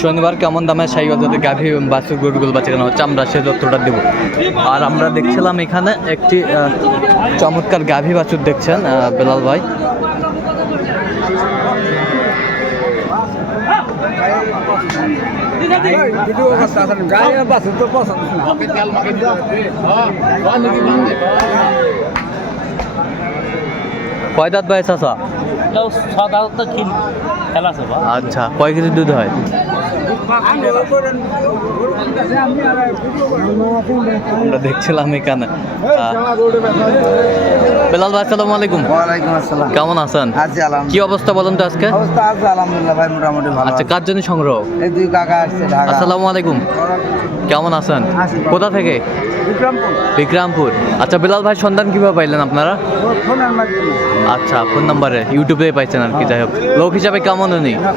শনিবার কেমন দামে সাইবাল যাতে গাভী বাছুর গরুগুলো বাচ্চা কেনা হচ্ছে, আমরা সে তথ্যটা দেবো। আর আমরা দেখছিলাম এখানে একটি চমৎকার গাভী বাছুর দেখছেন বেলাল ভাই। কয় দাঁত ভাই চাচা? এটাও সাধারণত খিল খেলা আচ্ছা কয় কেজি দুধ হয়? আমরা দেখছিলাম এখানে। বেলাল ভাই আসসালামু আলাইকুম। ওয়ালাইকুম আসসালাম। কেমন আছেন? আছি আলহামদুলিল্লাহ। কি অবস্থা বলেন তো আজকে? অবস্থা আছে আলহামদুলিল্লাহ ভাই মোটামুটি ভালো আচ্ছা কার জন্য সংগ্রহ? এই দুই কাকা আসছে ঢাকা। আসসালামু আলাইকুম। কেমন আছেন? কোথা থেকে? বিক্রমপুর। বিক্রামপুর। আচ্ছা বিলাল ভাই সন্ধান কীভাবে পাইলেন আপনারা? আচ্ছা ফোন নাম্বারে ইউটিউবে পাইছেন আর কি যাই হোক। লোক হিসাবে কেমন উনি? হ্যাঁ,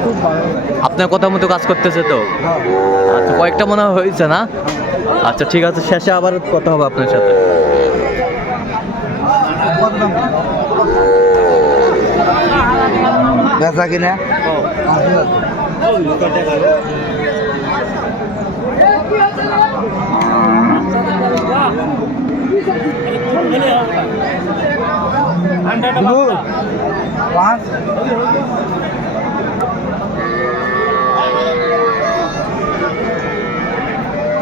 আপনার কথা মতো কাজ করতেছে। তো? হ্যাঁ। আচ্ছা কয়েকটা মনে হয় হয়েছে না? আচ্ছা ঠিক আছে শেষে আবার কথা হবে আপনার সাথে। বেচা কিনা? পাঁচ দশের নিচে রাখো দেবে খাওয়া হলো তার কি কম?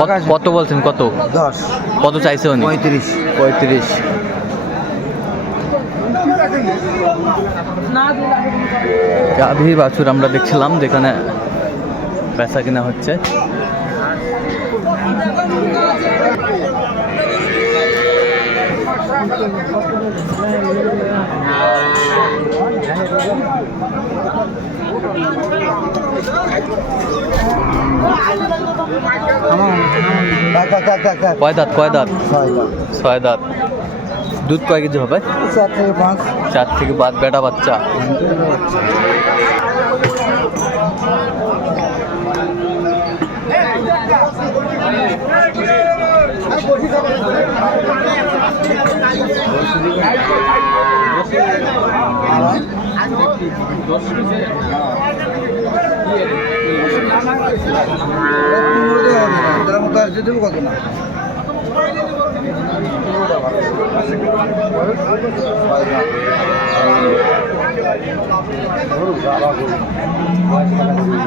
কত- কত বলছেন কত? দশ। কত চাইছে উনি? পঁয়ত্রিশ। পঁয়ত্রিশ। গাভী বাছুর আমরা দেখছিলাম যেখানে বেচা কিনা হচ্ছে থাক, থাক, থাক, থাক, থাক। কয় দাঁত কয় দাঁত? ছয়। দাঁত। দুধ কয় কেজি হবে? চার থেকে পাঁচ। চার থেকে পাঁচ বেটা বাচ্চা। পনেরোতে দেবো কত না ছয় দাম।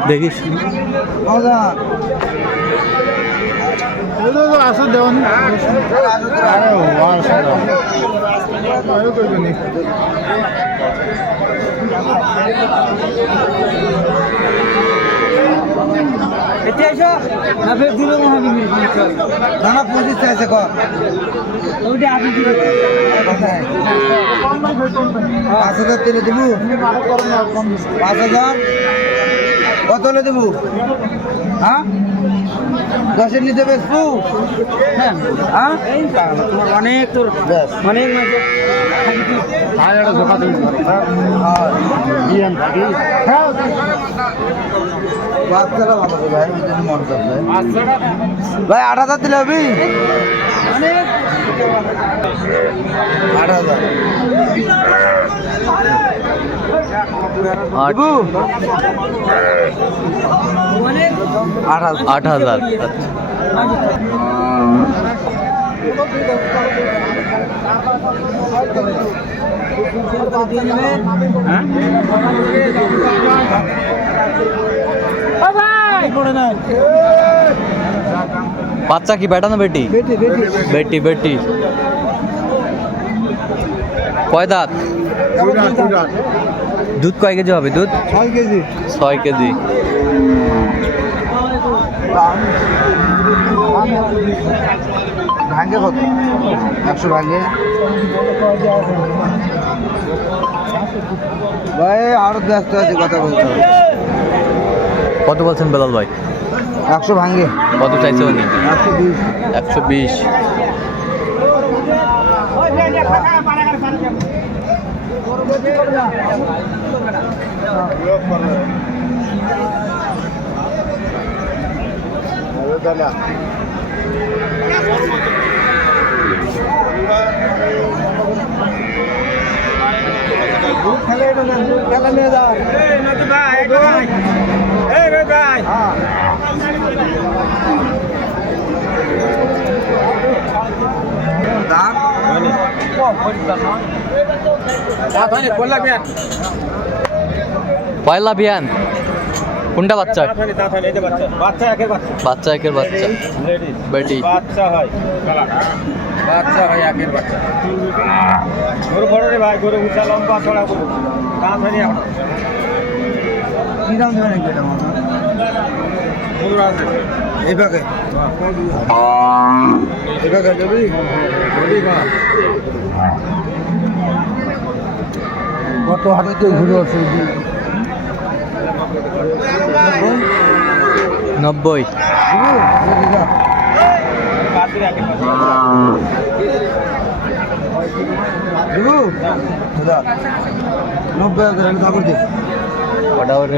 দেখিস মজা। না না পঁচিশ চাইছে কর কোথায়? পাঁচ হাজার তেলে দেবো। পাঁচ হাজার কত হলে দেবো? হ্যাঁ? দশের নিতে বেসবো হ্যাঁ। অনেক তোর ব্যাস। অনেক বাচ্চারা ভালো তো ভাই ওই জন্য মন চাপলে ভাই আট হাজার দিলে হবি? আট হাজার। আট হাজার। বাচ্চা কি? বেটা না বেটি? বেটি বেটি। বেটি বেটি। কয় দাঁত? দুধ কয় কেজি হবে? দুধ? ছয় কেজি। ছয় কেজি। ভাঙ্গে কত? একশো ভাঙ্গে ভাই আরও ব্যস্ত আছে কথা বলতে হবে। কত বলছেন বেলাল ভাই? একশো ভাঙ্গে কত চাইছে উনি? একশো বিশ। একশো বিশ। খেলে নিয়ে যাও দাম পয়লা বিয়ান। কোনটা বাচ্চা? বাচ্চা একের বাচ্চা। বেটি। বাচ্চা হয় বাচ্চা হয় একের বাচ্চা ভাই কত হাতে ঘুরে আছে নব্বই। নব্বই হাজার আমি খবর দিই। ওটা ওটা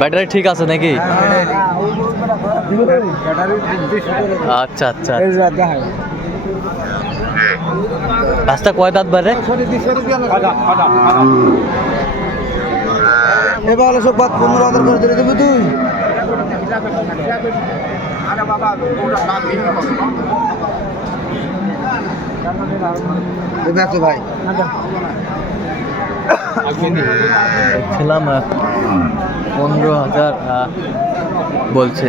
ব্যাটারি ঠিক আছে নাকি? আচ্ছা আচ্ছা। কয় দাঁত হলো সব পনেরো হাজার এবার আছে ভাই। দেখছিলাম পনেরো হাজার বলছে।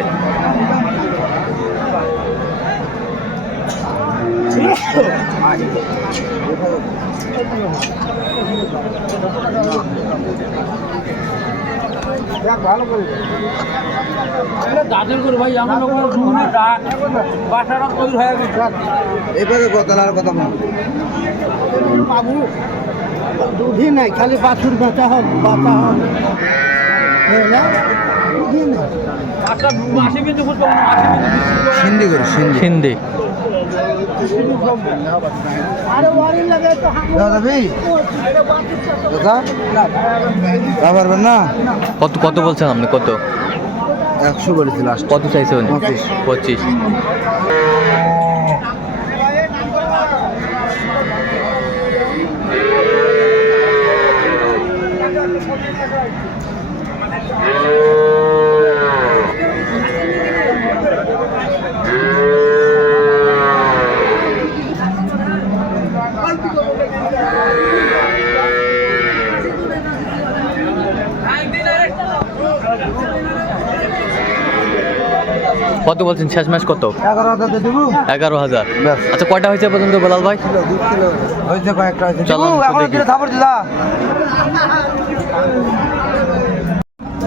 দাঁতের করে ভাই এমন বাসাটা তৈরি হয়ে গেছে। এবারে কত আর কথা মন বাবু দুধি নাই খালি বাছুর বেচা হোক বাতা হোক সিন্ধি করে সিন্ধি হিন্দি দাদা ভাই দাদা তা পারবেন না? কত কত বলছেন আপনি? কত? একশো বলেছি লাস্ট কত চাইছে উনি? পঁচিশ। কত বলছেন? শেষ ম্যাচ কত? এগারো হাজার। আচ্ছা কয়টা হয়েছে পর্যন্ত বেলাল ভাই? হয়েছে কয়েকটা হয়েছে।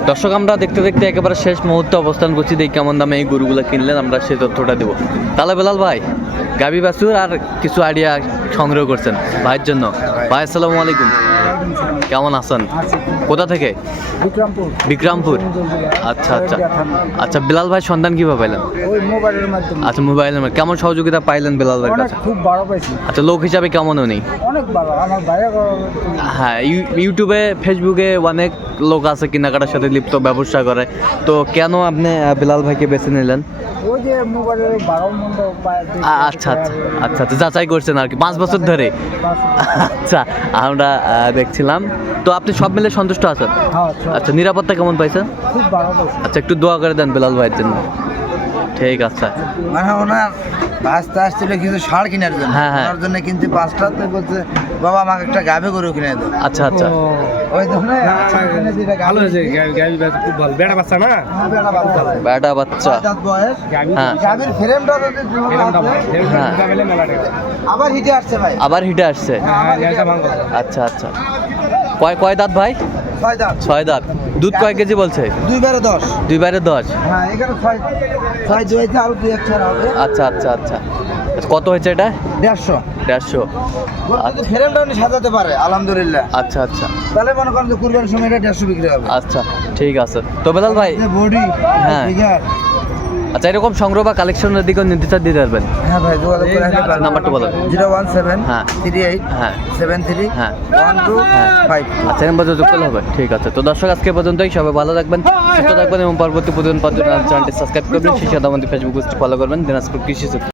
দর্শক আমরা দেখতে দেখতে একেবারে শেষ মুহূর্তে অবস্থান করছি। দেখি কেমন দামে এই গরুগুলো কিনলেন আমরা সেই তথ্যটা দেবো। তাহলে বেলাল ভাই গাবি বাসুর আর কিছু আইডিয়া সংগ্রহ করছেন ভাইয়ের জন্য। ভাই আসসালামু আলাইকুম। কেমন আছেন? কোথা থেকে? বিক্রমপুর। বিক্রমপুর। আচ্ছা আচ্ছা। আচ্ছা বিলাল ভাই সন্ধান কীভাবে পাইলেন? মোবাইলের মাধ্যমে। আচ্ছা মোবাইলের মাধ্যমে। কেমন সহযোগিতা পাইলেন বিলাল ভাইয়ের কাছে? খুব বড় পাইছি। আচ্ছা লোক হিসাবে কেমন উনি? অনেক ভালো। আমার ভাইয়া হ্যাঁ ইউটিউবে ফেসবুকে অনেক লোক আছে কেনাকাটার সাথে লিপ্ত ব্যবসা করে। তো কেন আপনি বিলাল ভাইকে বেছে নিলেন? আচ্ছা আচ্ছা আচ্ছা আচ্ছা যাচাই করছেন আর কি পাঁচ বছর ধরে? আচ্ছা আমরা দেখছিলাম। তো আপনি সব মিলে সন্তুষ্ট আছেন? হ্যাঁ আচ্ছা নিরাপত্তা কেমন পাইছেন? আচ্ছা একটু দোয়া করে দেন বিলাল ভাইয়ের জন্য। ঠিক আছে। মানে ওনার ভাস্তা আসছিল কিছু সার কেনার জন্য। হ্যাঁ, হ্যাঁ। ওনার জন্য কিনতে পাঁচটা তো বলছে বাবা আমাকে একটা গাভী গরু কিনে দাও। আচ্ছা আচ্ছা। ওই জন্য আচ্ছা, গাভী ভালো হয়েছে গাবি গাবি বাচ্চা খুব ভালো। বেড়া বাচ্চা না? হ্যাঁ, বাচ্চা। ভাই। বাচ্চা। বয়স। গাবি হ্যাঁ। গাভীর ফ্রেমটা হ্যাঁ। আবার হিটে আসছে ভাই। আবার হিটে আসছে। হ্যাঁ আচ্ছা আচ্ছা। কয় কয় দাঁত ভাই? ছয় দাঁত দুধ কয় কেজি বলছে? দুই বারে দশ। দুই বারে দশ? হ্যাঁ এখানে ছয় ছয় আরও দুই এক হবে। আচ্ছা আচ্ছা আচ্ছা। কত হয়েছে এটা? দেড়শো। দেড়শো। যদি ফ্রেমটা উনি সাজাতে পারে আলহামদুলিল্লাহ। আচ্ছা আচ্ছা। তাহলে মনে করেন যে কুরবানির সময় এটা দেড়শো বিক্রি হবে। আচ্ছা ঠিক আছে। তো বেলাল ভাই বডি হ্যাঁ। আচ্ছা এরকম সংগ্রহ বা কালেকশনের দিকেও নির্দেশনা দিতে পারবেন? হ্যাঁ ভাই যোগাযোগ করে আসলে নাম্বারটা বলো। জিরো ওয়ান সেভেন হ্যাঁ। থ্রি এইট হ্যাঁ। সেভেন থ্রি হ্যাঁ। ওয়ান টু হ্যাঁ। ফাইভ। আচ্ছা নাম্বার যোগাযোগ করলে হবে। ঠিক আছে তো দর্শক আজকে পর্যন্তই। সবাই ভালো থাকবেন সুস্থ থাকবেন এবং পরবর্তী প্রতিদিন পর্যন্ত চ্যানেলটি সাবস্ক্রাইব করবেন। সেই সাথে আমাদের ফেসবুক পেজটি ফলো করবেন। দিনাজপুর কৃষি